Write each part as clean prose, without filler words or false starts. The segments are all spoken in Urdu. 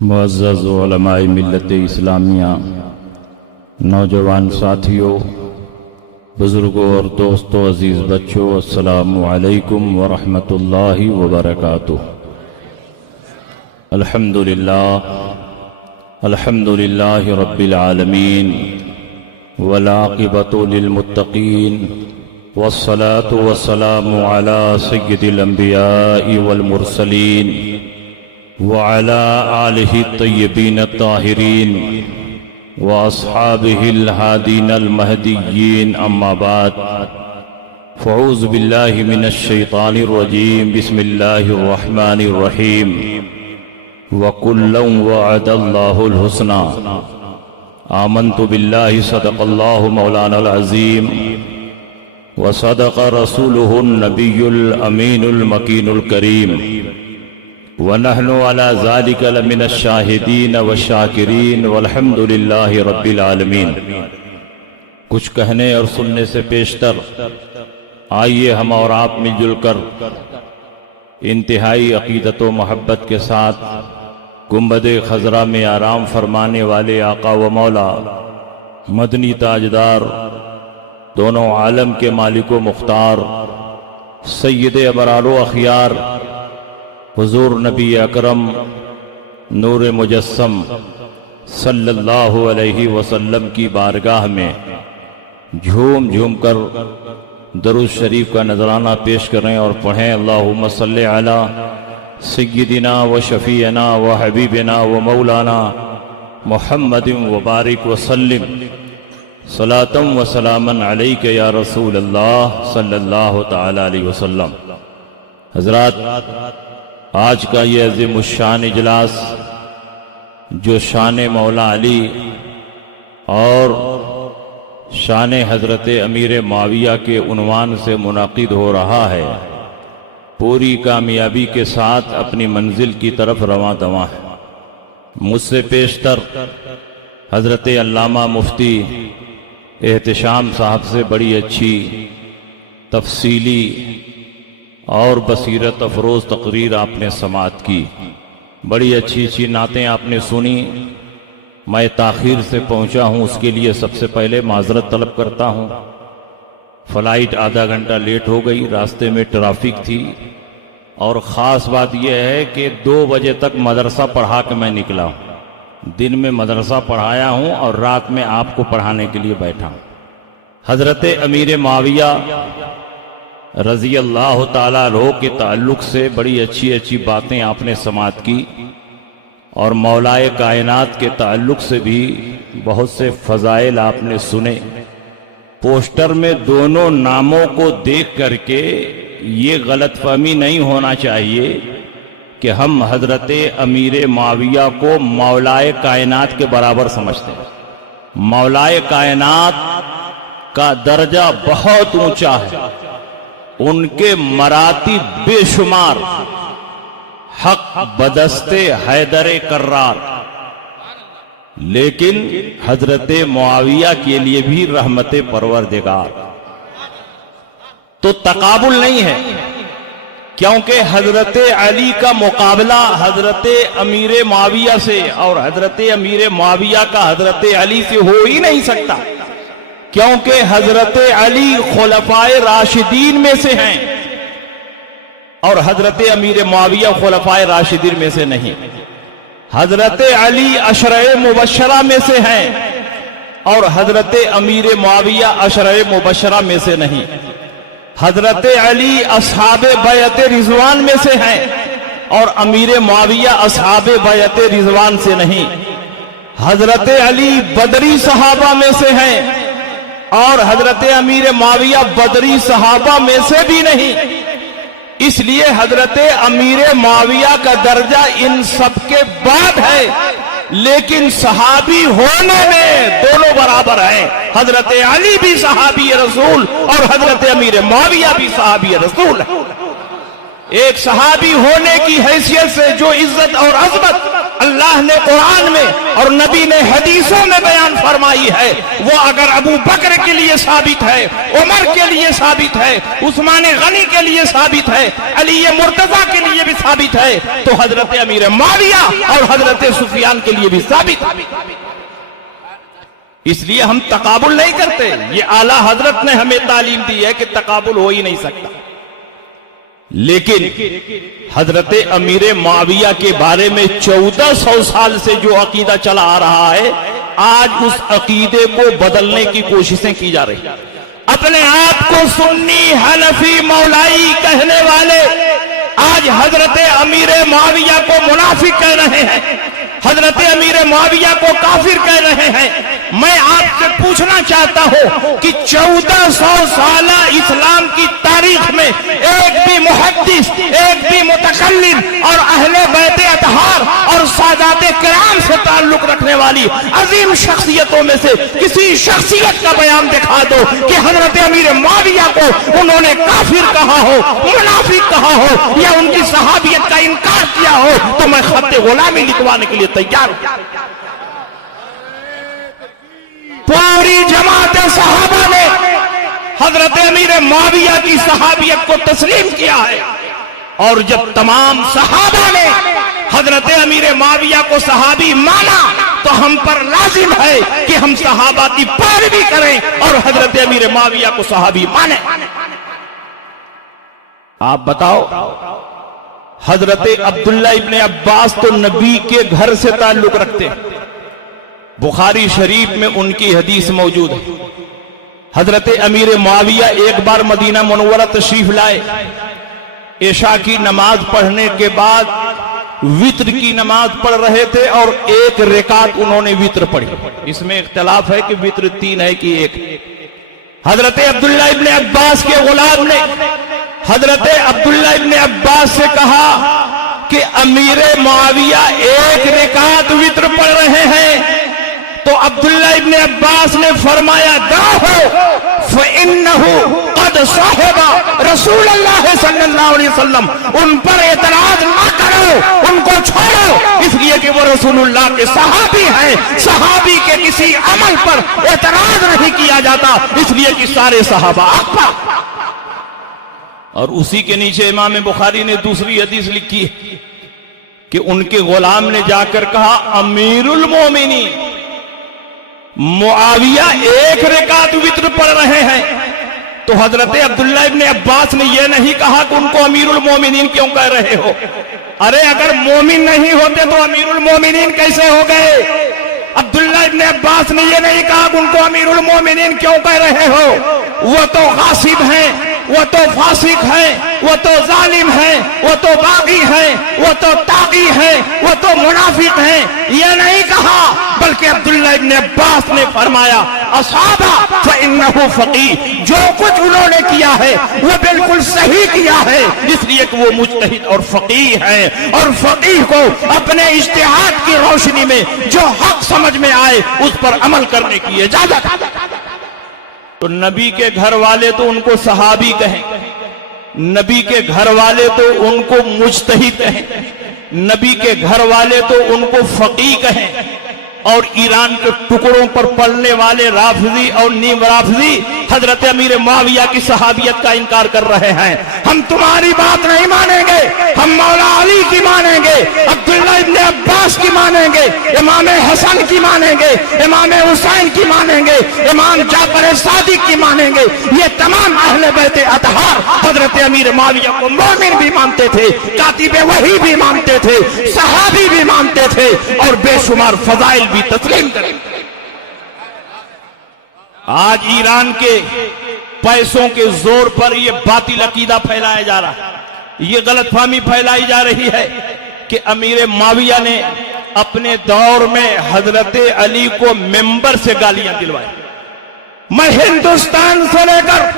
معزز علماء ملت اسلامیہ، نوجوان ساتھیوں، بزرگوں اور دوستوں، عزیز بچوں، السلام علیکم ورحمۃ اللہ وبرکاتہ۔ الحمدللہ رب العالمین والعاقبۃ للمتقین والصلاة والسلام علی سید الانبیاء والمرسلین وعلى آلہ الطیبین الطاہرین واصحابہ الہادین المہدیین، اما بعد فاعوذ باللہ من الشیطان الرجیم، بسم اللہ الرحمن الرحیم۔ وَكُلًّا وَعَدَ اللَّهُ الْحُسْنَى آمنت باللہ صدق اللہ مولانا العظیم وصدق رسولہ النبی الامین المکین الکریم، وَنَحْنُ عَلَى ذَلِكَ لَمِنَ الشَّاهِدِينَ وَالشَّاكِرِينَ وَالْحَمْدُ لِلَّهِ رَبِّ الْعَالَمِينَ۔ کچھ کہنے اور سننے سے پیشتر آئیے ہم اور آپ مل جل کر انتہائی عقیدت و محبت کے ساتھ گنبد خضرا میں آرام فرمانے والے آقا و مولا، مدنی تاجدار، دونوں عالم کے مالک و مختار، سید ابرار و اخیار، حضور نبی اکرم نور مجسم صلی اللہ علیہ وسلم کی بارگاہ میں جھوم جھوم کر درود شریف کا نذرانہ پیش کریں اور پڑھیں، اللہم صلی علی سیدنا و شفیعنا و حبیبنا و مولانا محمد وبارک وسلم صلاۃ و سلاما علیک یا رسول اللہ صلی اللہ تعالی علیہ وسلم۔ حضرات، آج کا یہ عظیم الشان اجلاس جو شان مولا علی اور شان حضرت امیر معاویہ کے عنوان سے منعقد ہو رہا ہے، پوری کامیابی کے ساتھ اپنی منزل کی طرف رواں دواں ہے۔ مجھ سے پیشتر حضرت علامہ مفتی احتشام صاحب سے بڑی اچھی تفصیلی اور بصیرت افروز تقریر آپ نے سماعت کی، بڑی اچھی نعتیں آپ نے سنی۔ میں تاخیر سے پہنچا ہوں، اس کے لیے سب سے پہلے معذرت طلب کرتا ہوں۔ فلائٹ آدھا گھنٹہ لیٹ ہو گئی، راستے میں ٹریفک تھی، اور خاص بات یہ ہے کہ 2 بجے تک مدرسہ پڑھا کے میں نکلا ہوں۔ دن میں مدرسہ پڑھایا ہوں اور رات میں آپ کو پڑھانے کے لیے بیٹھا ہوں۔ حضرت امیر معاویہ رضی اللہ تعالیٰ عنہ کے تعلق سے بڑی اچھی باتیں آپ نے سماعت کی، اور مولائے کائنات کے تعلق سے بھی بہت سے فضائل آپ نے سنے۔ پوسٹر میں دونوں ناموں کو دیکھ کر کے یہ غلط فہمی نہیں ہونا چاہیے کہ ہم حضرت امیر معاویہ کو مولائے کائنات کے برابر سمجھتے ہیں۔ مولائے کائنات کا درجہ بہت اونچا ہے، ان کے مراتب بے شمار، حق بدستے حیدر کرار، لیکن حضرت معاویہ کے لیے بھی رحمت پروردگار۔ تو تقابل نہیں ہے، کیونکہ حضرت علی کا مقابلہ حضرت امیر معاویہ سے اور حضرت امیر معاویہ کا حضرت علی سے ہو ہی نہیں سکتا، کیونکہ حضرت علی خلفائے راشدین میں سے ہیں اور حضرت امیر معاویہ خلفائے راشدین میں سے نہیں۔ حضرت علی عشرہ مبشرہ میں سے ہیں اور حضرت امیر معاویہ عشرہ مبشرہ میں سے نہیں۔ حضرت علی اصحاب بیعت رضوان میں سے ہیں اور امیر معاویہ اصحاب بیعت رضوان سے نہیں۔ حضرت علی بدری صحابہ میں سے ہیں اور حضرت امیر معاویہ بدری صحابہ میں سے بھی نہیں۔ اس لیے حضرت امیر معاویہ کا درجہ ان سب کے بعد ہے، لیکن صحابی ہونے میں دونوں برابر ہیں۔ حضرت علی بھی صحابی رسول اور حضرت امیر معاویہ بھی صحابی رسول ہے۔ ایک صحابی ہونے کی حیثیت سے جو عزت اور عظمت اللہ نے قرآن میں اور نبی نے حدیثوں میں بیان فرمائی ہے، وہ اگر ابو بکر کے لیے ثابت ہے، عمر کے لیے ثابت ہے، عثمان غنی کے لیے ثابت ہے، علی مرتضیٰ کے لیے بھی ثابت ہے، تو حضرت امیر معاویہ اور حضرت سفیان کے لیے بھی ثابت ہے۔ اس لیے ہم تقابل نہیں کرتے، یہ اعلیٰ حضرت نے ہمیں تعلیم دی ہے کہ تقابل ہو ہی نہیں سکتا۔ لیکن حضرت امیر معاویہ کے بارے میں 1400 سال سے جو عقیدہ چلا آ رہا ہے، آج اس عقیدے کو بدلنے کی کوششیں کی جا رہی ہیں۔ اپنے آپ کو سنی حنفی مولائی کہنے والے آج حضرت امیر معاویہ کو منافق کہہ رہے ہیں، حضرت امیر معاویہ کو کافر کہہ رہے ہیں۔ میں آپ سے پوچھنا چاہتا ہوں کہ 1400 سالہ اسلام کی تاریخ میں ایک بھی محدث، ایک بھی متکلم اور اہل بیت اطہار اور سادات کرام سے تعلق رکھنے والی عظیم شخصیتوں میں سے کسی شخصیت کا بیان دکھا دو کہ حضرت امیر معاویہ کو انہوں نے کافر کہا ہو، منافق کہا ہو یا ان کی صحابیت کا انکار کیا ہو، تو میں خط غلامی لکھوانے کے لیے تیار ہوں۔ پوری جماعت صحابہ نے حضرت امیر معاویہ کی صحابیت کو تسلیم کیا ہے، اور جب تمام صحابہ نے حضرت امیر معاویہ کو صحابی مانا تو ہم پر لازم ہے کہ ہم صحابہ کی پیروی کریں اور حضرت امیر معاویہ کو صحابی مانیں۔ آپ بتاؤ، حضرت عبداللہ ابن عباس تو نبی کے گھر سے تعلق رکھتے ہیں، بخاری شریف میں ان کی حدیث موجود ہے۔ حضرت امیر معاویہ ایک بار مدینہ منورہ تشریف لائے، عشاء کی نماز پڑھنے کے بعد وتر کی نماز پڑھ رہے تھے اور ایک رکعت انہوں نے وتر پڑھی۔ اس میں اختلاف ہے کہ وتر 3 ہے کہ 1۔ حضرت عبداللہ ابن عباس کے غلام نے حضرت عبداللہ ابن عباس سے کہا کہ امیر معاویہ ایک رکعت وتر پڑھ رہے ہیں، تو عبداللہ ابن عباس نے فرمایا دعو فَإِنَّهُ قَدْ صَحِبَ رسول اللہ صلی اللہ علیہ وسلم، ان پر اعتراض نہ کرو، ان کو چھوڑو، اس لیے کہ وہ رسول اللہ کے صحابی ہیں، صحابی کے کسی عمل پر اعتراض نہیں کیا جاتا، اس لیے کہ سارے صحابہ اکبر۔ اور اسی کے نیچے امام بخاری نے دوسری حدیث لکھی ہے کہ ان کے غلام نے جا کر کہا امیر المومنین معاویہ ایک رکعت وتر پڑھ رہے ہیں، تو حضرت عبداللہ ابن عباس نے یہ نہیں کہا کہ ان کو امیر المومنین کیوں کہہ رہے ہو؟ ارے اگر مومن نہیں ہوتے تو امیر المومنین کیسے ہو گئے؟ عبداللہ ابن عباس نے یہ نہیں کہا کہ ان کو امیر المومنین کیوں کہہ رہے ہو، وہ تو غاصب ہیں، وہ تو فاسق ہیں، وہ تو ظالم ہیں، وہ تو باغی ہیں، وہ تو طاغی ہیں، وہ تو منافق ہیں، یہ نہیں کہا، بلکہ عبداللہ ابن عباس نے فرمایا اصابہ فإنہ فقیہ، جو کچھ انہوں نے کیا ہے وہ بالکل صحیح کیا ہے، اس لیے کہ وہ مجتہد اور فقیہ ہیں، اور فقیہ کو اپنے اجتہاد کی روشنی میں جو حق سمجھ میں آئے اس پر عمل کرنے کی اجازت۔ تو نبی کے گھر والے تو ان کو صحابی کہیں، نبی کے گھر والے تو ان کو مجتہد کہیں، نبی کے گھر والے تو ان کو فقیہ کہیں، اور ایران کے ٹکڑوں پر پڑنے والے رافضی اور نیم رافضی حضرت امیر معاویہ کی صحابیت کا انکار کر رہے ہیں۔ ہم تمہاری بات نہیں مانیں گے، ہم مولا علی کی مانیں گے، عبداللہ ابن عباس کی مانیں گے، امام حسن کی مانیں گے، امام حسین کی مانیں گے، امام جعفر صادق کی مانیں گے۔ یہ تمام اہل بیت اطہار حضرت امیر معاویہ کو مومن بھی مانتے تھے، کاتب وحی بھی مانتے تھے، صحابی بھی مانتے تھے، اور بے شمار فضائل بھی تسلیم کریں۔ آج ایران کے پیسوں کے زور پر یہ باطل عقیدہ پھیلایا جا رہا ہے، یہ غلط فہمی پھیلائی جا رہی ہے کہ امیر معاویہ نے اپنے دور میں حضرت علی کو ممبر سے گالیاں دلوائی۔ میں ہندوستان سے لے کر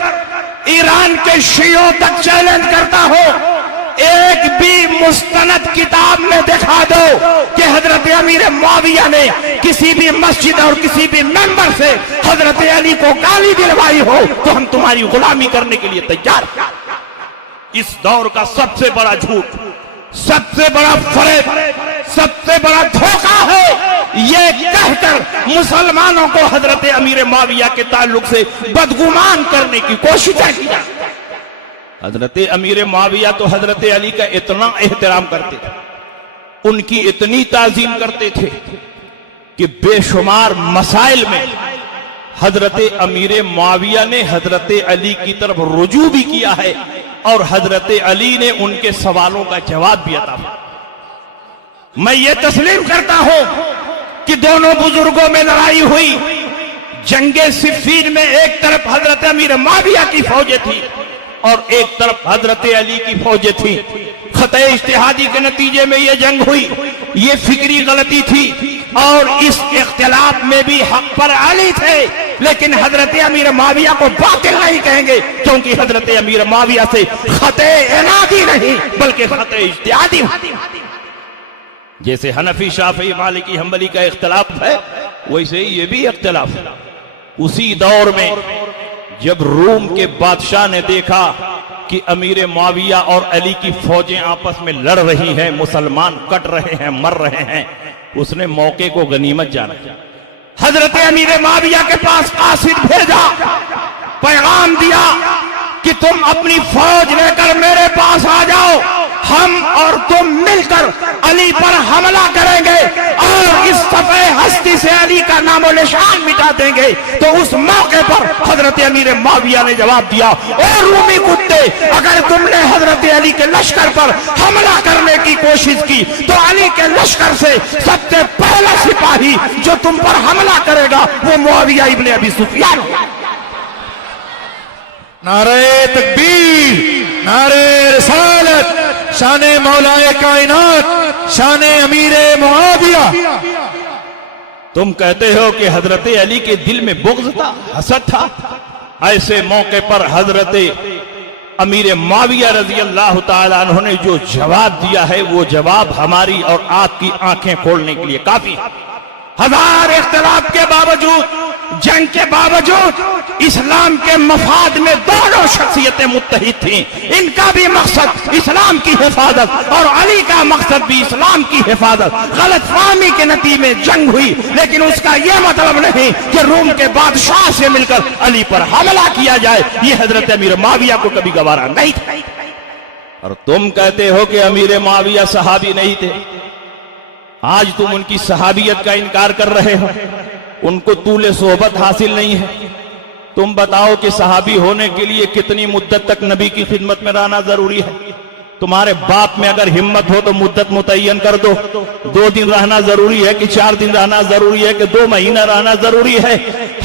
ایران کے شیعوں تک چیلنج کرتا ہوں، ایک بھی مستند کتاب میں دکھا دو کہ حضرت امیر معاویہ نے کسی بھی مسجد اور کسی بھی ممبر سے حضرت علی کو گالی دلوائی ہو، تو ہم تمہاری غلامی کرنے کے لیے تیار ہیں۔ اس دور کا سب سے بڑا جھوٹ، سب سے بڑا فریب، سب سے بڑا دھوکہ ہے یہ کہہ کر مسلمانوں کو حضرت امیر معاویہ کے تعلق سے بدگمان کرنے کی کوششیں کی. حضرت امیر معاویہ تو حضرت علی کا اتنا احترام کرتے تھے, ان کی اتنی تعظیم کرتے تھے کہ بے شمار مسائل میں حضرت امیر معاویہ نے حضرت علی کی طرف رجوع بھی کیا ہے اور حضرت علی نے ان کے سوالوں کا جواب بھی عطا کیا. میں یہ تسلیم کرتا ہوں کہ دونوں بزرگوں میں لڑائی ہوئی. جنگ صفین میں ایک طرف حضرت امیر معاویہ کی فوجیں تھی اور ایک طرف حضرت علی کی فوجیں تھی. خطۂ اجتہادی کے نتیجے میں یہ جنگ ہوئی. یہ فکری غلطی تھی اور اس اختلاف میں بھی حق پر علی تھے, لیکن حضرت امیر معاویہ کو باطل نہیں کہیں گے کیونکہ حضرت امیر معاویہ سے خطۂ عنادی نہیں بلکہ خطۂ اجتہادی. جیسے حنفی شافعی مالکی حنبلی کا اختلاف ہے ویسے ہی یہ بھی اختلاف ہے. اسی دور میں جب روم کے بادشاہ نے دیکھا کہ امیر معاویہ اور علی کی فوجیں آپس میں لڑ رہی ہیں, مسلمان کٹ رہے ہیں, مر رہے ہیں, اس نے موقع کو غنیمت جانا. حضرت امیر معاویہ کے پاس قاصد بھیجا, پیغام دیا کہ تم اپنی فوج لے کر میرے پاس آ جاؤ, ہم اور تم مل کر علی پر حملہ کریں گے اور اس صفحے ہستی سے علی کا نام و نشان مٹا دیں گے. تو اس موقع پر حضرت امیر معاویہ نے جواب دیا, اے رومی کتے, اگر تم نے حضرت علی کے لشکر پر حملہ کرنے کی کوشش کی تو علی کے لشکر سے سب سے پہلا سپاہی جو تم پر حملہ کرے گا وہ معاویہ ابن ابی سفیان ہوگا. نعرہ تکبیر, نعرہ رسالت, شان مولا کائنات, شان امیر معاویہ. تم کہتے ہو کہ حضرت علی کے دل میں بغض تھا, حسد تھا. ایسے موقع پر حضرت امیر معاویہ رضی اللہ تعالیٰ عنہ نے جو جواب دیا ہے وہ جواب ہماری اور آپ کی آنکھیں کھولنے کے لیے کافی. ہزار اختلاف کے باوجود, جنگ کے باوجود اسلام کے مفاد میں دونوں شخصیتیں متحد تھیں. ان کا بھی مقصد اسلام کی حفاظت اور علی کا مقصد بھی اسلام کی حفاظت. غلط فہمی کے نتیجے میں جنگ ہوئی, لیکن اس کا یہ مطلب نہیں کہ روم کے بادشاہ سے مل کر علی پر حملہ کیا جائے. یہ حضرت امیر معاویہ کو کبھی گوارا نہیں تھا. اور تم کہتے ہو کہ امیر معاویہ صحابی نہیں تھے. آج تم ان کی صحابیت کا انکار کر رہے ہو, ان کو طول صحبت حاصل نہیں ہے. تم بتاؤ کہ صحابی ہونے کے لیے کتنی مدت تک نبی کی خدمت میں رہنا ضروری ہے. تمہارے باپ میں اگر ہمت ہو تو مدت متعین کر دو. 2 دن رہنا ضروری ہے کہ 4 دن رہنا ضروری ہے کہ 2 مہینہ رہنا ضروری ہے؟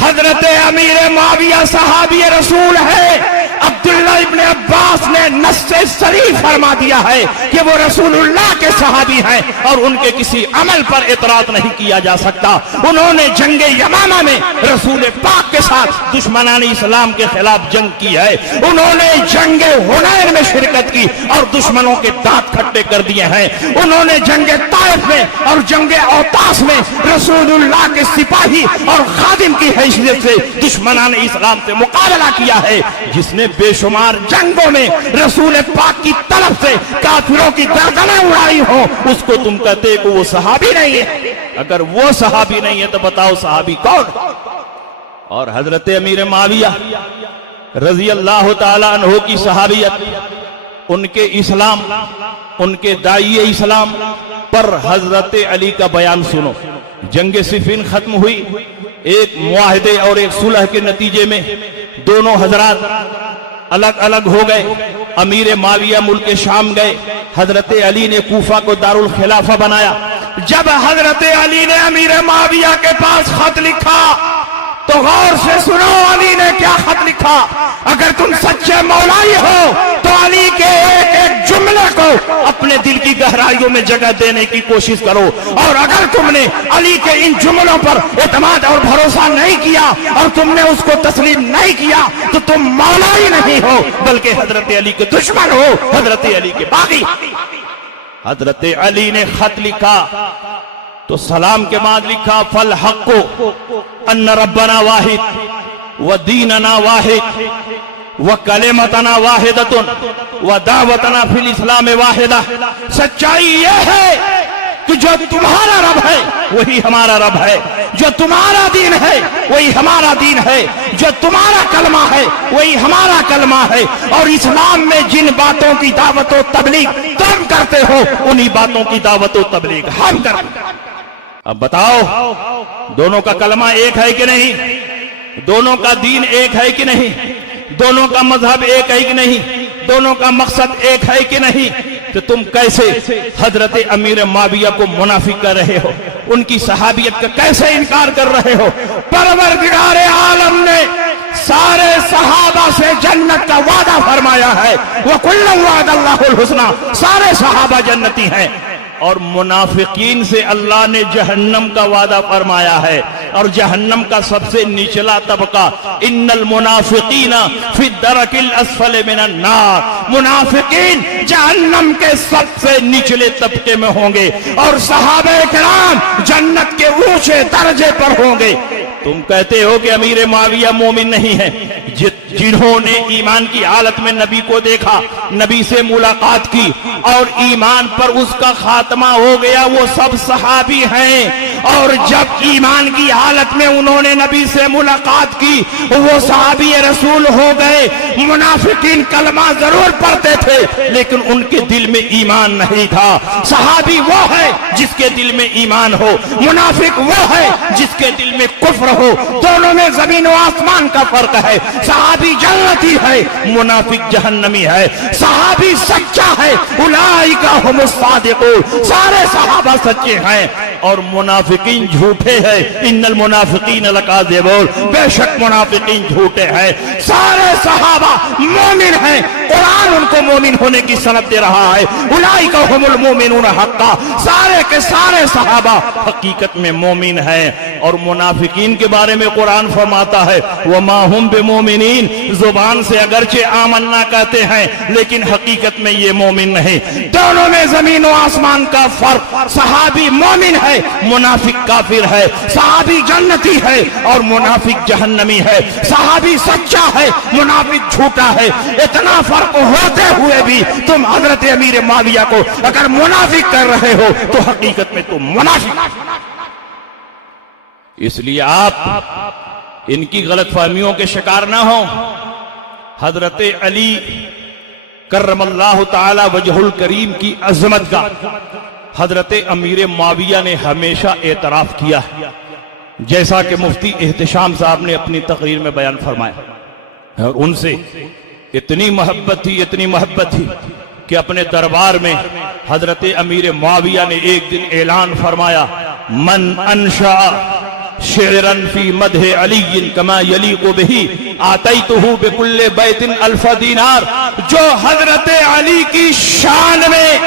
حضرت امیر معاویہ صحابی رسول ہے. عبداللہ ابن عباس نے نص صریح فرما دیا ہے کہ وہ رسول اللہ کے صحابی ہیں اور ان کے کسی عمل پر اعتراض نہیں کیا جا سکتا. انہوں نے جنگ یمامہ میں رسول پاک کے ساتھ دشمنان اسلام کے خلاف جنگ کی ہے. انہوں نے جنگ حنین میں شرکت کی اور دشمنوں کے دانت کھٹے کر دیے ہیں. انہوں نے جنگ طائف میں اور جنگ اوطاس میں رسول اللہ کے سپاہی اور خادم کی حیثیت سے دشمنان اسلام سے مقابلہ کیا ہے. جس نے بے شمار جنگوں میں رسول پاک کی طرف سے کافروں کی گردنیں اڑائی ہو, اس کو تم کہتے کہ وہ صحابی نہیں ہے. اگر وہ صحابی نہیں ہے تو بتاؤ صحابی کون؟ اور حضرت امیر معاویہ رضی اللہ تعالیٰ عنہ کی صحابیت, ان کے اسلام, ان کے داعی اسلام پر حضرت علی کا بیان سنو. جنگ صفین ختم ہوئی, ایک معاہدے اور ایک صلح کے نتیجے میں دونوں حضرات الگ الگ ہو گئے. امیر معاویہ ملک شام گئے, حضرت علی نے کوفہ کو دارالخلافہ بنایا. جب حضرت علی نے امیر معاویہ کے پاس خط لکھا تو غور سے سنو علی نے کیا خط لکھا. اگر تم سچے مولائی ہو تو علی کے ایک ایک جملے کو اپنے دل کی گہرائیوں میں جگہ دینے کی کوشش کرو, اور اگر تم نے علی کے ان جملوں پر اعتماد اور بھروسہ نہیں کیا اور تم نے اس کو تسلیم نہیں کیا تو تم مولائی نہیں ہو بلکہ حضرت علی کے دشمن ہو, حضرت علی کے باغی. حضرت علی نے خط لکھا تو سلام کے بعد لکھا فالحق ان ربنا واحد ودیننا واحد وکلمتنا واحدۃ ودعوتنا فی الاسلام واحدہ. سچائی یہ ہے کہ جو تمہارا رب ہے وہی ہمارا رب ہے، جو تمہارا دین ہے وہی ہمارا دین ہے، جو تمہارا کلمہ ہے وہی ہمارا کلمہ ہے، اور اسلام میں جن باتوں کی دعوت و تبلیغ تم کرتے ہو انہی باتوں کی دعوت و تبلیغ ہم کرتے ہیں۔ اب بتاؤ دونوں کا کلمہ ایک ہے کہ نہیں؟ دونوں کا دین ایک ہے کہ نہیں؟ دونوں کا مذہب ایک ہے کہ نہیں؟ دونوں کا مقصد ایک ہے کہ نہیں؟ تو تم کیسے حضرت امیر معاویہ کو منافق کر رہے ہو؟ ان کی صحابیت کا کیسے انکار کر رہے ہو؟ پروردگار عالم نے سارے صحابہ سے جنت کا وعدہ فرمایا ہے، وَكُلًّا وَعَدَ اللَّهُ الْحُسْنَى، سارے صحابہ جنتی ہیں، اور منافقین سے اللہ نے جہنم کا وعدہ فرمایا ہے، اور جہنم کا سب سے نچلا طبقہ ان المنافقین فی الدرک الاسفل من النار، منافقین جہنم کے سب سے نچلے طبقے میں ہوں گے، اور صحابہ کرام جنت کے اونچے درجے پر ہوں گے۔ تم کہتے ہو کہ امیر معاویہ مومن نہیں ہے، جنہوں نے ایمان کی حالت میں نبی کو دیکھا، نبی سے ملاقات کی اور ایمان پر اس کا خاتمہ ہو گیا، وہ سب صحابی ہیں، اور جب ایمان کی حالت میں انہوں نے نبی سے ملاقات کی وہ صحابی رسول ہو گئے۔ منافقین کلمہ ضرور پڑھتے تھے لیکن ان کے دل میں ایمان نہیں تھا۔ صحابی وہ ہے جس کے دل میں ایمان ہو، منافق وہ ہے جس کے دل میں کفر ہو، دونوں میں زمین و آسمان کا فرق ہے۔ صحابی جنتی ہے، منافق جہنمی ہے۔ صحابی سچا ہے، اولئک ھم الصادقون، سارے صحابہ سچے ہیں، اور منافقین جھوٹے ہیں، ان المنافقین لکاذبون، بے شک منافقین جھوٹے ہیں۔ سارے صحابہ مومن ہیں، قرآن ان کو مومن ہونے کی سند دے رہا ہے، اولئک ھم المؤمنون حقا، سارے کے سارے صحابہ حقیقت میں مومن ہیں۔ اور منافقین کے بارے میں قرآن فرماتا ہے وما ہم بمومنین، زبان سے اگرچہ آمنا کہتے ہیں لیکن حقیقت میں یہ مومن نہیں۔ دونوں میں زمین و آسمان کا فرق، صحابی مومن ہے، منافق کافر ہے، صحابی جنتی ہے اور منافق جہنمی ہے، صحابی سچا ہے، منافق جھوٹا ہے۔ اتنا فرق ہوتے ہوئے بھی تم حضرت امیر معاویہ کو اگر منافق کر رہے ہو تو حقیقت میں تم منافق۔ اس لیے آپ ان کی غلط فہمیوں کے شکار نہ ہوں۔ حضرت علی کرم اللہ تعالی وجہ الکریم کی عظمت کا حضرت امیر معاویہ نے ہمیشہ اعتراف کیا، جیسا کہ مفتی احتشام صاحب نے اپنی تقریر میں بیان فرمایا، اور ان سے اتنی محبت تھی کہ اپنے دربار میں حضرت امیر معاویہ نے ایک دن اعلان فرمایا من انشاء شعرا فی مدح علی کما یلیق بہ آتیتہ بکل بیت الف دینار، جو حضرت علی کی شان میں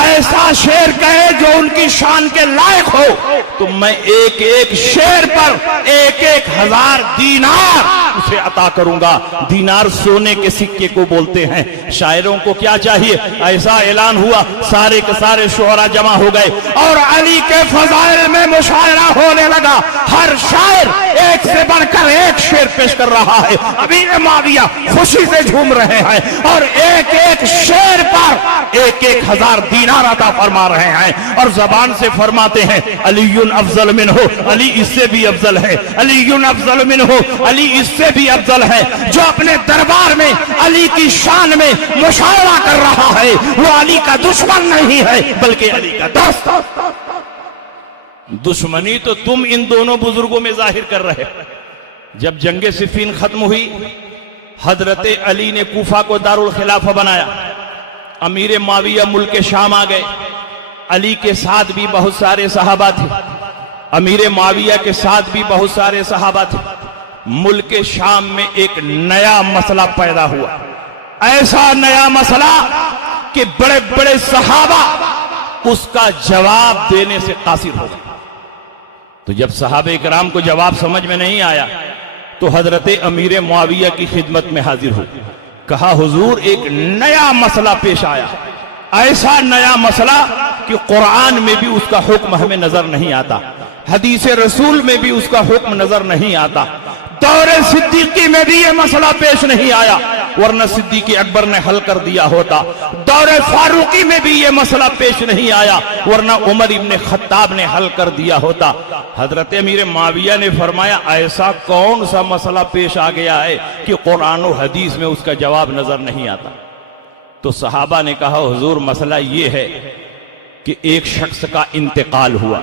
ایسا شعر کہے جو ان کی شان کے لائق ہو تو میں ایک ایک شعر پر 1,000 دینار اسے عطا کروں گا۔ دینار سونے کے سکے کو بولتے ہیں۔ شاعروں کو کیا چاہیے؟ ایسا اعلان ہوا، سارے کے سارے شعراء جمع ہو گئے اور علی کے فضائل میں مشاعرہ ہونے لگا۔ ہر شاعر ایک سے بڑھ کر ایک شعر پیش کر رہا ہے، امیر معاویہ خوشی سے جھوم رہے ہیں اور ایک ایک شعر پر 1,000 دینار عطا فرما رہے ہیں، اور زبان سے فرماتے ہیں علی افضل منہ، علی اس سے بھی افضل ہے، علی افضل منہ، علی اس سے بھی افضل ہے۔ جو اپنے دربار میں علی کی شان میں مشاعرہ کر رہا ہے وہ علی کا دشمن نہیں ہے بلکہ علی کا دوست۔ دشمنی تو تم ان دونوں بزرگوں میں ظاہر کر رہے۔ جب جنگ صفین ختم ہوئی، حضرت علی نے کوفہ کو دارالخلافہ بنایا، امیر معاویہ ملک شام آ گئے۔ علی کے ساتھ بھی بہت سارے صحابہ تھے، امیر معاویہ کے ساتھ بھی بہت سارے صحابہ تھے۔ ملک شام میں ایک نیا مسئلہ پیدا ہوا، ایسا نیا مسئلہ کہ بڑے بڑے صحابہ اس کا جواب دینے سے قاصر ہو گئے۔ تو جب صحابہ کرام کو جواب سمجھ میں نہیں آیا تو حضرت امیر معاویہ کی خدمت میں حاضر ہو، کہا حضور ایک نیا مسئلہ پیش آیا، ایسا نیا مسئلہ کہ قرآن میں بھی اس کا حکم ہمیں نظر نہیں آتا، حدیث رسول میں بھی اس کا حکم نظر نہیں آتا، دور صدیقی میں بھی یہ مسئلہ پیش نہیں آیا، ورنہ صدیق اکبر نے حل کر دیا ہوتا. دور فاروقی میں بھی یہ مسئلہ پیش نہیں آیا ورنہ عمر ابن خطاب نے حل کر دیا ہوتا. حضرت امیر معاویہ نے فرمایا ایسا کون سا مسئلہ پیش آ گیا ہے کہ قرآن و حدیث میں اس کا جواب نظر نہیں آتا. تو صحابہ نے کہا حضور مسئلہ یہ ہے کہ ایک شخص کا انتقال ہوا,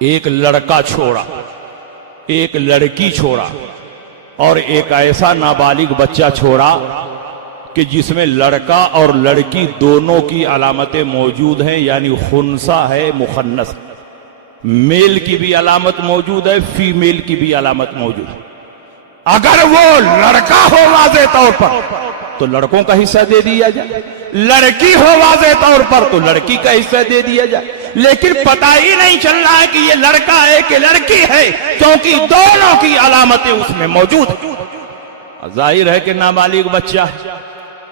ایک لڑکا چھوڑا, ایک لڑکی چھوڑا اور ایک ایسا نابالغ بچہ چھوڑا کہ جس میں لڑکا اور لڑکی دونوں کی علامتیں موجود ہیں, یعنی خنثی ہے مخنث, میل کی بھی علامت موجود ہے, فیمیل کی بھی علامت موجود ہے. اگر وہ لڑکا ہو واضح طور پر تو لڑکوں کا حصہ دے دیا جائے, لڑکی ہو واضح طور پر تو لڑکی کا حصہ دے دیا جائے. لیکن پتہ ہی نہیں چل رہا ہے کہ یہ لڑکا ہے کہ لڑکی ہے کیونکہ دونوں کی علامتیں اس میں موجود ہیں. ظاہر ہے کہ نابالغ بچہ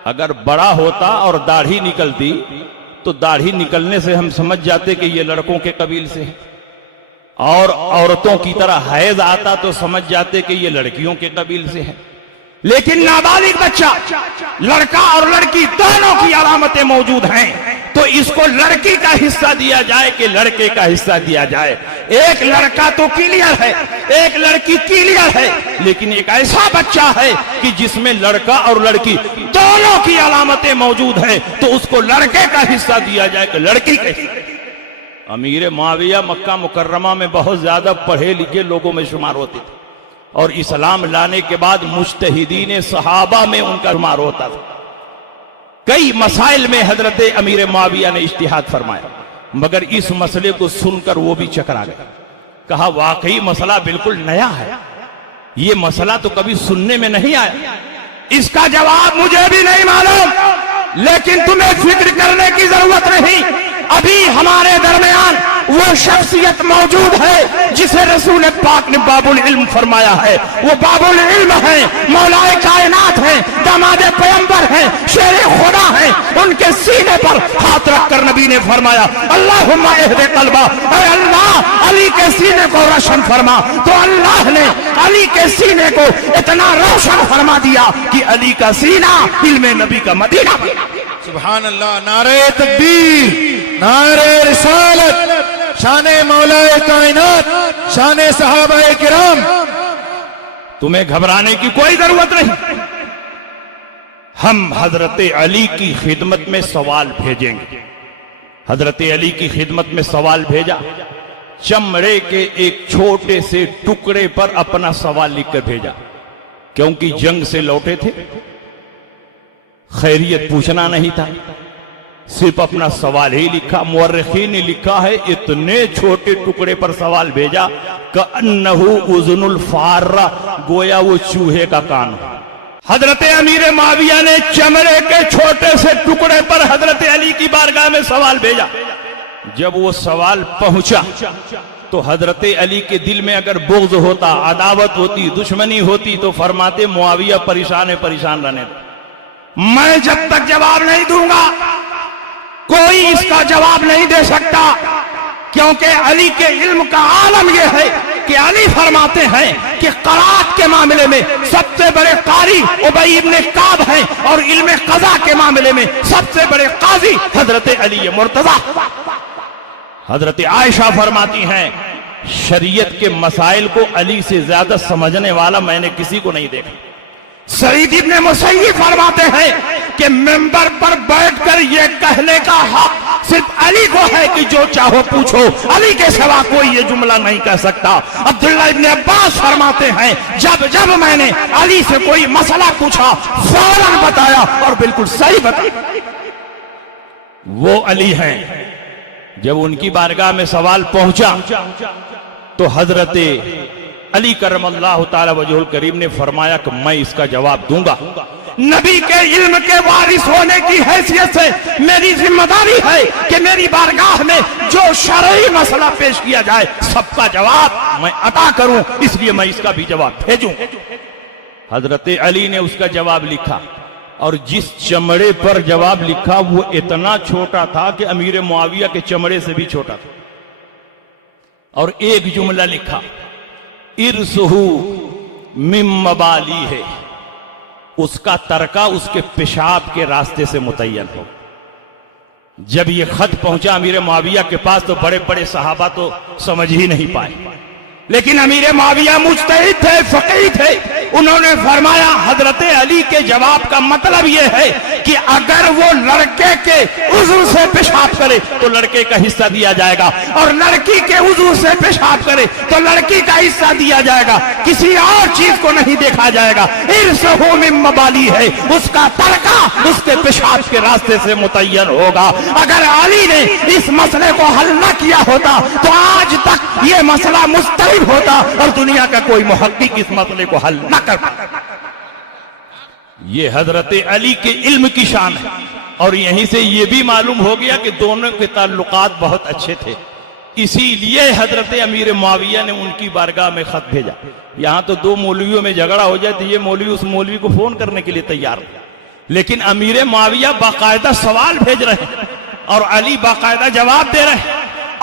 اگر بڑا ہوتا اور داڑھی نکلتی تو داڑھی نکلنے سے ہم سمجھ جاتے کہ یہ لڑکوں کے قبیل سے ہے, اور عورتوں کی طرح حیض آتا تو سمجھ جاتے کہ یہ لڑکیوں کے قبیل سے ہے. لیکن نابالغ بچہ, لڑکا اور لڑکی دونوں کی علامتیں موجود ہیں تو اس کو لڑکی کا حصہ دیا جائے کہ لڑکے کا حصہ دیا جائے. ایک لڑکا تو کلیئر ہے, ایک لڑکی کلیئر ہے, لیکن ایک ایسا بچہ ہے کہ جس میں لڑکا اور لڑکی دونوں کی علامتیں موجود ہیں تو اس کو لڑکے کا حصہ دیا جائے کہ لڑکی کا حصہ. امیر معاویہ مکہ مکرمہ میں بہت زیادہ پڑھے لکھے لوگوں میں شمار ہوتے تھے اور اسلام لانے کے بعد مجتہدین صحابہ میں ان کا شمار ہوتا تھا. کئی مسائل میں حضرت امیر معاویہ نے اجتہاد فرمایا, مگر اس مسئلے کو سن کر وہ بھی چکرا گئے. کہا واقعی مسئلہ بالکل نیا ہے, یہ مسئلہ تو کبھی سننے میں نہیں آیا, اس کا جواب مجھے بھی نہیں معلوم, لیکن تمہیں فکر کرنے کی ضرورت نہیں. ابھی ہمارے درمیان وہ شخصیت موجود ہے جسے رسول پاک نے باب العلم فرمایا ہے. وہ باب العلم ہیں, مولا کائنات ہیں, داماد پیغمبر ہیں, شیر خدا ہیں. ان کے سینے پر ہاتھ رکھ کر نبی نے فرمایا اللہم اہد قلبہ, اے اللہ علی کے سینے کو روشن فرما. تو اللہ نے علی کے سینے کو اتنا روشن فرما دیا کہ علی کا سینہ علم نبی کا مدینہ. سبحان اللہ. نعرہ تکبیر, نعرہ رسالت, شان مولا کائنات, شان صحابہ کرام. تمہیں گھبرانے کی کوئی ضرورت نہیں. ہم حضرت علی کی خدمت میں سوال بھیجیں گے. حضرت علی کی خدمت میں سوال بھیجا, چمڑے کے ایک چھوٹے سے ٹکڑے پر اپنا سوال لکھ کر بھیجا, کیونکہ جنگ سے لوٹے تھے, خیریت پوچھنا نہیں تھا, صرف اپنا سوال ہی لکھا. مورخین نے لکھا ہے اتنے چھوٹے ٹکڑے پر سوال بھیجا کأنہ اذن الفارہ, گویا وہ چوہے کا کان. حضرت امیر معاویہ نے چمڑے کے چھوٹے سے ٹکڑے پر حضرت علی کی بارگاہ میں سوال بھیجا. جب وہ سوال پہنچا تو حضرت علی کے دل میں اگر بغض ہوتا, عداوت ہوتی, دشمنی ہوتی تو فرماتے معاویہ پریشان ہے, پریشان رہنے دو, میں جب تک جواب نہیں دوں گا کوئی اس کا جواب نہیں دے سکتا. کیونکہ علی کے علم کا عالم یہ ہے کہ علی فرماتے ہیں کہ قرات کے معاملے میں سب سے بڑے قاری ابی ابن کعب ہیں اور علم قضا کے معاملے میں سب سے بڑے قاضی حضرت علی مرتضیٰ. حضرت عائشہ فرماتی ہیں شریعت کے مسائل کو علی سے زیادہ سمجھنے والا میں نے کسی کو نہیں دیکھا. سعید ابن مسیب فرماتے ہیں کہ منبر پر بیٹھ کر یہ کہنے کا حق صرف علی کو ہے کہ جو چاہو پوچھو, علی کے سوا کوئی یہ جملہ نہیں کہہ سکتا. عبداللہ ابن عباس فرماتے ہیں جب میں نے علی سے کوئی مسئلہ پوچھا فوراً بتایا اور بالکل صحیح بتایا. وہ علی ہیں. جب ان کی بارگاہ میں سوال پہنچا تو حضرت علی کرم اللہ تعالی وجہ الکریم نے فرمایا کہ میں اس کا جواب دوں گا. نبی کے علم کے وارث ہونے کی حیثیت سے میری ذمہ داری ہے کہ میری بارگاہ میں جو شرعی مسئلہ پیش کیا جائے سب کا جواب میں عطا کروں, اس لیے میں اس کا بھی جواب بھیجوں. حضرت علی نے اس کا جواب لکھا اور جس چمڑے پر جواب لکھا وہ اتنا چھوٹا تھا کہ امیر معاویہ کے چمڑے سے بھی چھوٹا تھا. اور ایک جملہ لکھا ارسہو من مبالی ہے, اس کا ترکہ اس کے پیشاب کے راستے سے متعین ہو۔ جب یہ خط پہنچا امیر معاویہ کے پاس تو بڑے بڑے صحابہ تو سمجھ ہی نہیں پائے، لیکن امیر معاویہ مجتہد تھے، فقیہ تھے، انہوں نے فرمایا حضرت علی کے جواب کا مطلب یہ ہے کہ اگر وہ لڑکے کے عضو سے پیشاب کرے تو لڑکے کا حصہ دیا جائے گا، اور لڑکی کے عضو سے پیشاب کرے تو لڑکی کا حصہ دیا جائے گا، کسی اور چیز کو نہیں دیکھا جائے گا۔ ارثہ من مبالی ہے، اس کا ترکہ اس کے پیشاب کے راستے سے متعین ہوگا۔ اگر علی نے اس مسئلے کو حل نہ کیا ہوتا تو آج تک یہ مسئلہ مسترد ہوتا اور دنیا کا کوئی محقق اس مسئلے کو حل نہ کر پاتا۔ یہ حضرت علی کے علم کی شان ہے، اور یہیں سے یہ بھی معلوم ہو گیا کہ دونوں کے تعلقات بہت اچھے تھے، اسی لیے حضرت امیر معاویہ نے ان کی بارگاہ میں خط بھیجا۔ یہاں تو دو مولویوں میں جھگڑا ہو جائے تو یہ مولوی اس مولوی کو فون کرنے کے لیے تیار تھا، لیکن امیر معاویہ باقاعدہ سوال بھیج رہے ہیں اور علی باقاعدہ جواب دے رہے ہیں،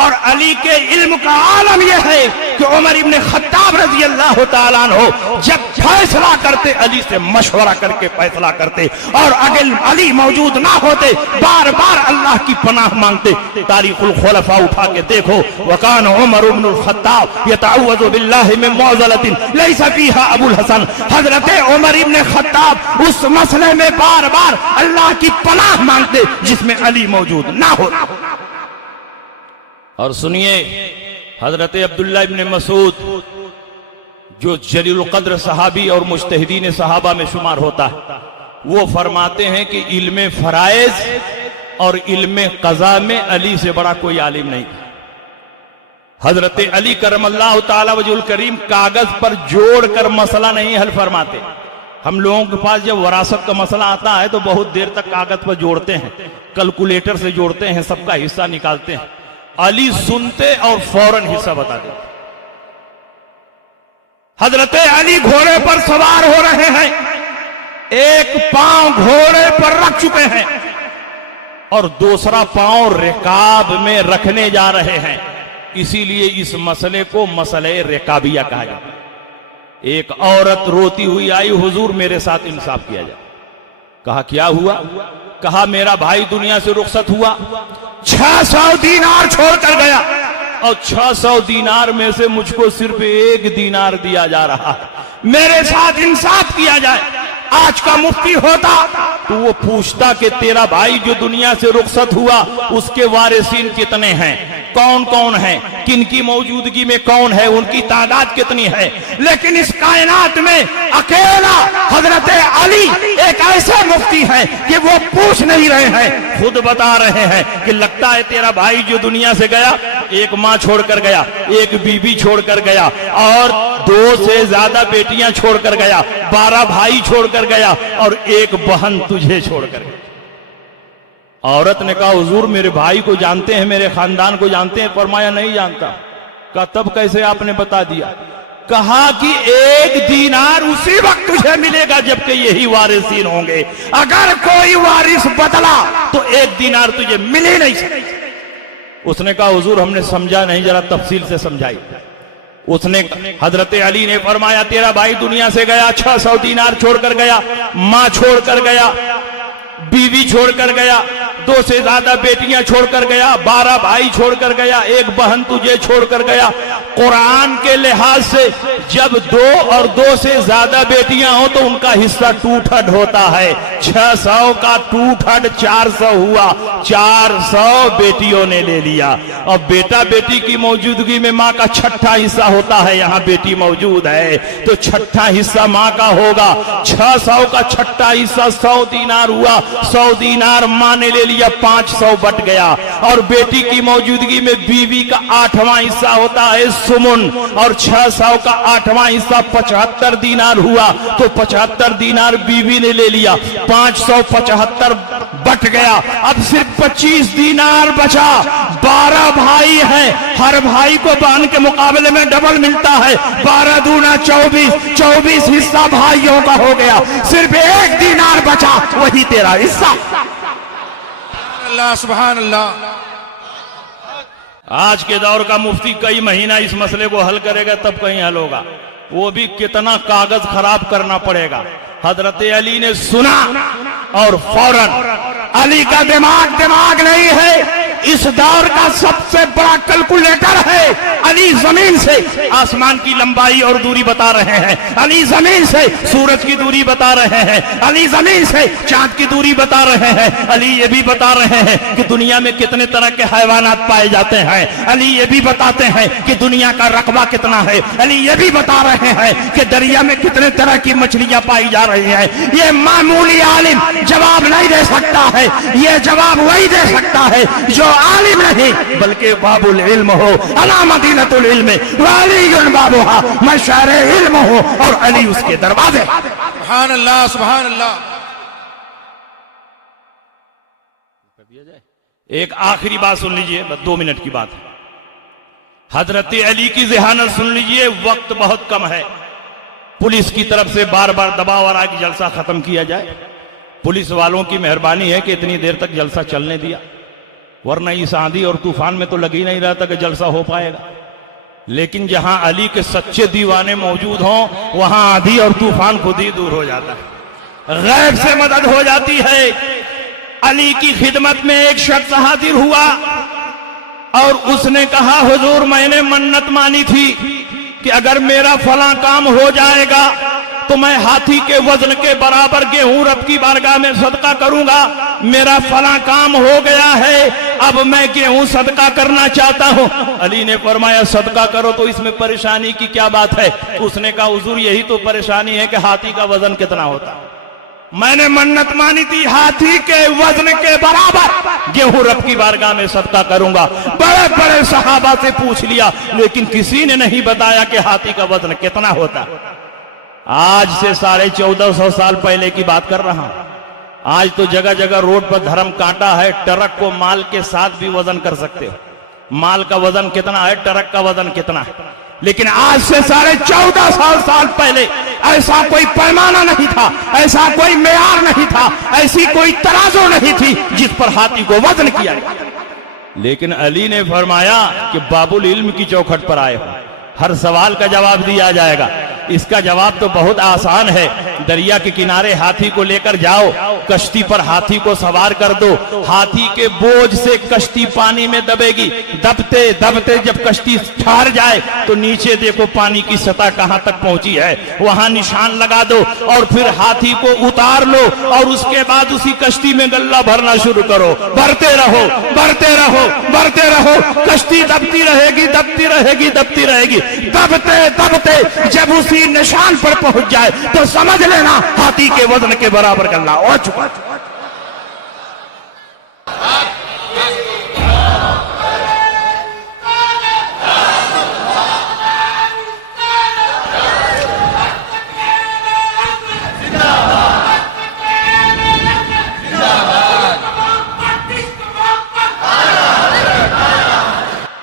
اور علی کے علم کا عالم یہ ہے کہ عمر ابن خطاب رضی اللہ تعالیٰ عنہ جب فیصلہ کرتے علی سے مشورہ کر کے فیصلہ کرتے، اور اگر علی موجود نہ ہوتے بار بار اللہ کی پناہ مانگتے۔ تاریخ الخلفاء اٹھا کے دیکھو، وکان عمر ابن الخطاب یتعوذ باللہ من معضلۃ لیس فیہا ابو الحسن، حضرت عمر ابن خطاب اس مسئلے میں بار بار اللہ کی پناہ مانگتے جس میں علی موجود نہ ہوتا۔ اور سنیے حضرت عبداللہ ابن مسعود جو جلیل القدر صحابی اور مجتہدین صحابہ میں شمار ہوتا ہے، وہ فرماتے ہیں کہ علم فرائض اور علم قضاء میں علی سے بڑا کوئی عالم نہیں۔ حضرت علی کرم اللہ تعالی وجہ الکریم کاغذ پر جوڑ کر مسئلہ نہیں حل فرماتے۔ ہم لوگوں کے پاس جب وراثت کا مسئلہ آتا ہے تو بہت دیر تک کاغذ پر جوڑتے ہیں، کیلکولیٹر سے جوڑتے ہیں، سب کا حصہ نکالتے ہیں۔ علی سنتے اور فوراً حصہ بتا دیتے۔ حضرت علی گھوڑے پر سوار ہو رہے ہیں، ایک پاؤں گھوڑے پر رکھ چکے ہیں اور دوسرا پاؤں رکاب میں رکھنے جا رہے ہیں، اسی لیے اس مسئلے کو مسئلہ رکابیہ کہا جاتا ہے۔ ایک عورت روتی ہوئی آئی، حضور میرے ساتھ انصاف کیا جائے۔ کہا کیا ہوا؟ کہا میرا بھائی دنیا سے رخصت ہوا، 600 دینار چھوڑ کر گیا، اور 600 دینار میں سے مجھ کو صرف 1 دینار دیا جا رہا ہے، میرے ساتھ انصاف کیا جائے۔ آج کا مفتی ہوتا تو وہ پوچھتا کہ تیرا بھائی جو دنیا سے رخصت ہوا اس کے وارثین کتنے ہیں، کون کون ہیں، کن کی موجودگی میں کون ہے، ان کی تعداد کتنی ہے، لیکن اس کائنات میں اکیلا حضرت علی ایک ایسے مفتی ہیں کہ وہ پوچھ نہیں رہے ہیں، خود بتا رہے ہیں کہ لگتا ہے تیرا بھائی جو دنیا سے گیا ایک ماں چھوڑ کر گیا، ایک بیوی چھوڑ کر گیا، اور 2 سے زیادہ بیٹیاں چھوڑ کر گیا، 12 بھائی چھوڑ کر گیا، اور ایک بہن تجھے چھوڑ کر گیا۔ عورت نے کہا حضور میرے بھائی کو جانتے ہیں، میرے خاندان کو جانتے ہیں؟ فرمایا نہیں جانتا۔ کہا تب کیسے آپ نے بتا دیا؟ کہا کہ 1 دینار اسی وقت تجھے ملے گا جبکہ یہی وارثین ہوں گے، اگر کوئی وارث بدلا تو 1 دینار تجھے مل ہی نہیں سکتا۔ اس نے کہا حضور ہم نے سمجھا نہیں، ذرا تفصیل سے سمجھائی۔ اس نے حضرت علی نے فرمایا تیرا بھائی دنیا سے گیا، 600 دینار چھوڑ کر گیا، ماں چھوڑ کر گیا، بیوی چھوڑ کر گیا، 2 سے زیادہ بیٹیاں چھوڑ کر گیا، 12 بھائی چھوڑ کر گیا، ایک بہن تجھے چھوڑ کر گیا۔ قرآن کے لحاظ سے جب 2 اور 2 سے زیادہ بیٹیاں ہوں تو ان کا حصہ 2/3 ہوتا ہے، 600 کا 2/3 400 ہوا، 400 بیٹیوں نے لے لیا۔ اور بیٹا بیٹی کی موجودگی میں ماں کا 6واں حصہ ہوتا ہے، یہاں بیٹی موجود ہے تو 6واں حصہ ماں کا ہوگا، 600 کا 6واں حصہ 100 دینار ہوا، 100 دینار ماں نے لے لیا، 500 بٹ گیا۔ اور بیٹی کی موجودگی میں بیوی کا 8واں حصہ ہوتا ہے سمن، اور 600 کا 8واں حصہ 75 دینار ہوا تو 75 دینار بیوی نے لے لیا، 575 بٹ گیا۔ اب صرف 25 دینار بچا، 12 بھائی ہیں، ہر بھائی کو بہن کے مقابلے میں ڈبل ملتا ہے، 12 دونا 24 حصہ بھائیوں کا ہو گیا، صرف 1 دینار بچا، وہی تیرا حصہ۔ اللہ سبحان اللہ۔ آج کے دور کا مفتی کئی مہینہ اس مسئلے کو حل کرے گا تب کہیں حل ہوگا، وہ بھی کتنا کاغذ خراب کرنا پڑے گا. حضرت علی نے سنا اور فوراً، علی کا دماغ نہیں ہے، اس دور کا سب سے بڑا کیلکولیٹر ہے. علی زمین سے آسمان کی لمبائی اور دوری بتا رہے ہیں، علی زمین سے سورج کی دوری بتا رہے ہیں، علی زمین سے چاند کی دوری بتا رہے ہیں. علی یہ بھی بتا رہے ہیں کہ دنیا میں کتنے طرح کے حیوانات پائے جاتے ہیں. علی یہ بھی بتاتے ہیں کہ دنیا کا رقبہ کتنا ہے. علی یہ بھی بتا رہے ہیں کہ دریا میں کتنے طرح کی مچھلیاں پائی جا رہی ہیں. یہ معمولی عالم جواب نہیں دے سکتا ہے، یہ جواب وہی دے سکتا ہے جو عالم نہیں بلکہ باب العلم ہو. انا مدینۃ العلم وعلی بابها، میں شہر علم ہوں اور علی اس کے دروازے. سبحان اللہ سبحان اللہ. ایک آخری بات سن لیجئے، بس 2 منٹ کی بات ہے. حضرت علی کی ذہانت سن لیجئے، وقت بہت کم ہے. پولیس کی طرف سے بار بار دباؤ آ رہا ہے کہ جلسہ ختم کیا جائے. پولیس والوں کی مہربانی ہے کہ اتنی دیر تک جلسہ چلنے دیا، ورنہ اس آندھی اور طوفان میں تو لگ ہی نہیں رہا تھا کہ جلسہ ہو پائے گا. لیکن جہاں علی کے سچے دیوانے موجود ہوں وہاں آندھی اور طوفان خود ہی دور ہو جاتا ہے، غیب سے مدد ہو جاتی ہے. علی کی خدمت میں ایک شخص حاضر ہوا اور اس نے کہا حضور میں نے منت مانی تھی کہ اگر میرا فلاں کام ہو جائے گا تو میں ہاتھی کے وزن کے برابر گیہوں رب کی بارگاہ میں صدقہ کروں گا. میرا فلاں کام ہو گیا ہے، اب میں گیہوں صدقہ کرنا چاہتا ہوں. علی نے فرمایا صدقہ کرو، تو اس میں پریشانی کی کیا بات ہے؟ اس نے کہا حضور یہی تو پریشانی ہے کہ ہاتھی کا وزن کتنا ہوتا. میں نے منت مانی تھی ہاتھی کے وزن کے برابر گیہوں رب کی بارگاہ میں صدقہ کروں گا. بڑے بڑے صحابہ سے پوچھ لیا لیکن کسی نے نہیں بتایا کہ ہاتھی کا وزن کتنا ہوتا. آج سے 1450 سال پہلے کی بات کر رہا ہوں. آج تو جگہ جگہ روڈ پر دھرم کانٹا ہے، ٹرک کو مال کے ساتھ بھی وزن کر سکتے ہو. مال کا وزن کتنا ہے، ٹرک کا وزن کتنا ہے. لیکن آج سے 1450 سال پہلے ایسا کوئی پیمانہ نہیں تھا، ایسا کوئی معیار نہیں تھا، ایسی کوئی ترازو نہیں تھی جس پر ہاتھی کو وزن کیا گیا. لیکن علی نے فرمایا کہ باب العلم کی چوکھٹ پر آئے ہو، ہر سوال کا جواب دیا جائے گا. اس کا جواب تو بہت آسان ہے. دریا کے کنارے ہاتھی کو لے کر جاؤ، کشتی پر ہاتھی کو سوار کر دو، ہاتھی کے بوجھ سے کشتی پانی میں دبے گی. دبتے دبتے جب کشتی ٹھہر جائے تو نیچے دیکھو پانی کی سطح کہاں تک پہنچی ہے، وہاں نشان لگا دو اور پھر ہاتھی کو اتار لو اور اس کے بعد اسی کشتی میں غلہ بھرنا شروع کرو. بھرتے رہو بھرتے رہو بھرتے رہو، کشتی دبتی رہے گی دبتی رہے گی دبتی رہے گی. دبتے دبتے جب اسی نشان پر پہنچ جائے تو سمجھ لینا ہاتھی کے وزن کے برابر غلہ ہو چکا.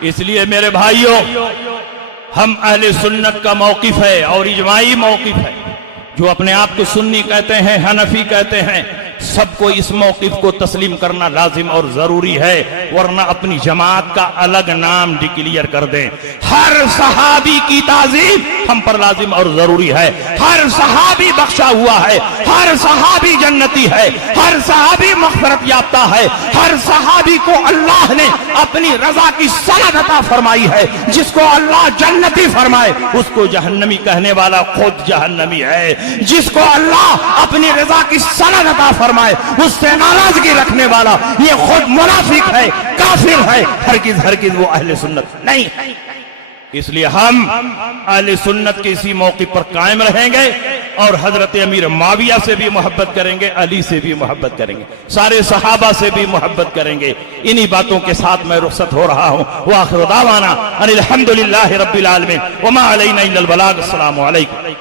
اس لیے میرے بھائیوں، ہم اہل سنت کا موقف ہے اور اجماعی موقف ہے. جو اپنے آپ کو سنی کہتے ہیں، حنفی کہتے ہیں، سب کو اس موقف کو تسلیم کرنا لازم اور ضروری ہے، ورنہ اپنی جماعت کا الگ نام ڈکلیئر کر دیں. ہر صحابی کی تعظیم ہم پر لازم اور ضروری ہے. ہر صحابی بخشا ہوا ہے، ہر صحابی جنتی ہے، ہر صحابی مغفرت یافتہ ہے. ہر صحابی کو اللہ نے اپنی رضا کی سند عطا فرمائی ہے. جس کو اللہ جنتی فرمائے اس کو جہنمی کہنے والا خود جہنمی ہے. جس کو اللہ اپنی رضا کی سند عطا فرمائے اس سے ناراضگی رکھنے والا یہ خود منافق ہے، کافر ہے، ہرگز ہرگز وہ اہل سنت نہیں ہے. اس لیے ہم اہل سنت کے اسی موقع پر قائم رہیں گے اور حضرت امیر معاویہ سے بھی محبت کریں گے، علی سے بھی محبت کریں گے، سارے صحابہ سے بھی محبت کریں گے. انہی باتوں کے ساتھ میں رخصت ہو رہا ہوں. وآخر دعوانا ان الحمدللہ رب العالمین وما علینا الا البلاغ. السلام علیکم.